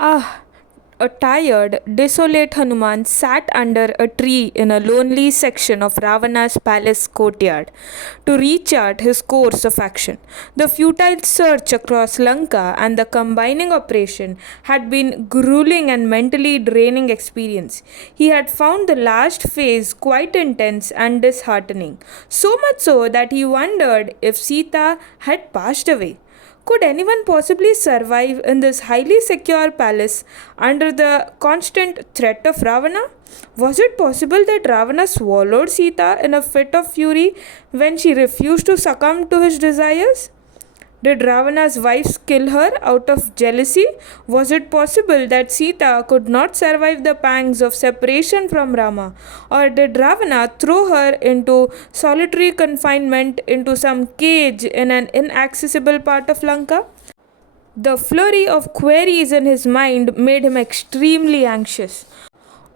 Ah, a tired, desolate Hanuman sat under a tree in a lonely section of Ravana's palace courtyard to rechart his course of action. The futile search across Lanka and the combining operation had been grueling and mentally draining experience. He had found the last phase quite intense and disheartening, so much so that he wondered if Sita had passed away. Could anyone possibly survive in this highly secure palace under the constant threat of Ravana? Was it possible that Ravana swallowed Sita in a fit of fury when she refused to succumb to his desires? Did Ravana's wives kill her out of jealousy? Was it possible that Sita could not survive the pangs of separation from Rama? Or did Ravana throw her into solitary confinement into some cage in an inaccessible part of Lanka? The flurry of queries in his mind made him extremely anxious.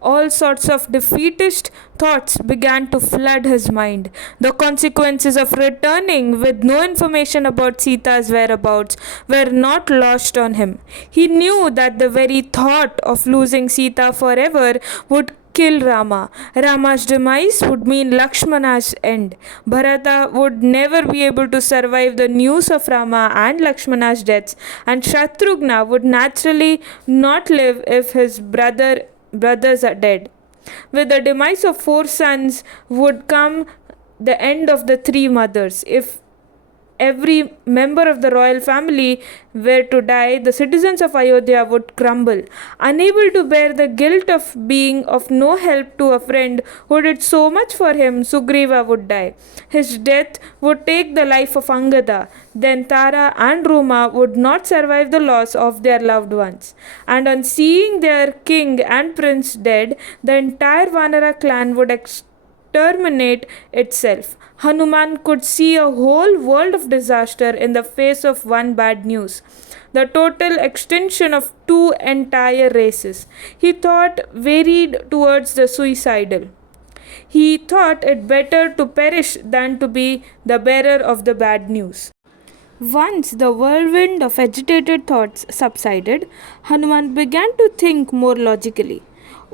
All sorts of defeatist thoughts began to flood his mind. The consequences of returning with no information about Sita's whereabouts were not lost on him. He knew that the very thought of losing Sita forever would kill Rama. Rama's demise would mean Lakshmana's end. Bharata would never be able to survive the news of Rama and Lakshmana's deaths, and Shatrughna would naturally not live if his brothers are dead. With the demise of four sons would come the end of the three mothers. If every member of the royal family were to die, the citizens of Ayodhya would crumble. Unable to bear the guilt of being of no help to a friend who did so much for him, Sugriva would die. His death would take the life of Angada. Then Tara and Ruma would not survive the loss of their loved ones. And on seeing their king and prince dead, the entire Vanara clan would terminate itself. Hanuman could see a whole world of disaster in the face of one bad news. The total extinction of two entire races. He thought varied towards the suicidal. He thought it better to perish than to be the bearer of the bad news. Once the whirlwind of agitated thoughts subsided, Hanuman began to think more logically.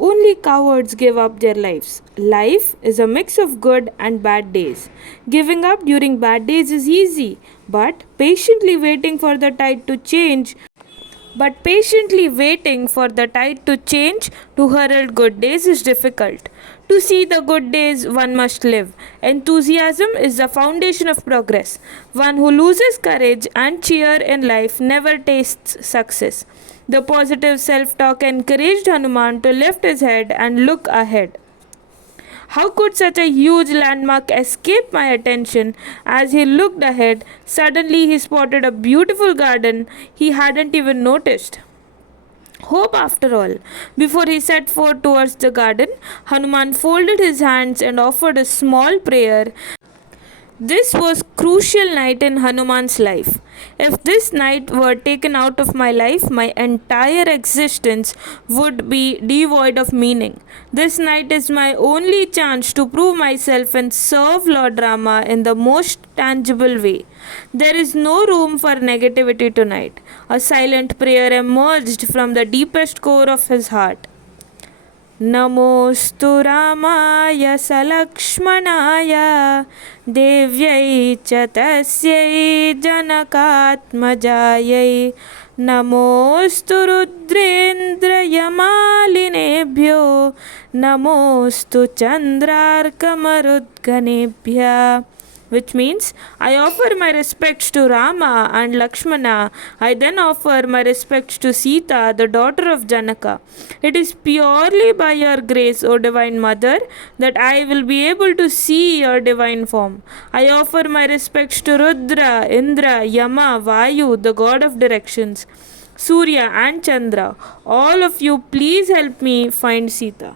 Only cowards give up their lives. Life is a mix of good and bad days. Giving up during bad days is easy, but patiently waiting for the tide to change to herald good days is difficult. To see the good days, one must live. Enthusiasm is the foundation of progress. One who loses courage and cheer in life never tastes success. The positive self talk encouraged Hanuman to lift his head and look ahead. How could such a huge landmark escape my attention? As he looked ahead, suddenly he spotted a beautiful garden he hadn't even noticed. Hope after all. Before he set forth towards the garden, Hanuman folded his hands and offered a small prayer. This was crucial night in Hanuman's life. If this night were taken out of my life, my entire existence would be devoid of meaning. This night is my only chance to prove myself and serve Lord Rama in the most tangible way. There is no room for negativity tonight. A silent prayer emerged from the deepest core of his heart. नमोऽस्तु रामाय सलक्ष्मणाय देव्यै च तस्यै जनकात्मजायै नमोऽस्तु रुद्रेन्द्रयमालिनेभ्यो नमोऽस्तु चन्द्रार्कमरुद्गणेभ्यः, which means I offer my respects to Rama and Lakshmana. I then offer my respects to Sita, the daughter of Janaka. It is purely by your grace, O Divine Mother, that I will be able to see your divine form. I offer my respects to Rudra, Indra, Yama, Vayu, the god of directions, Surya and Chandra. All of you, please help me find Sita.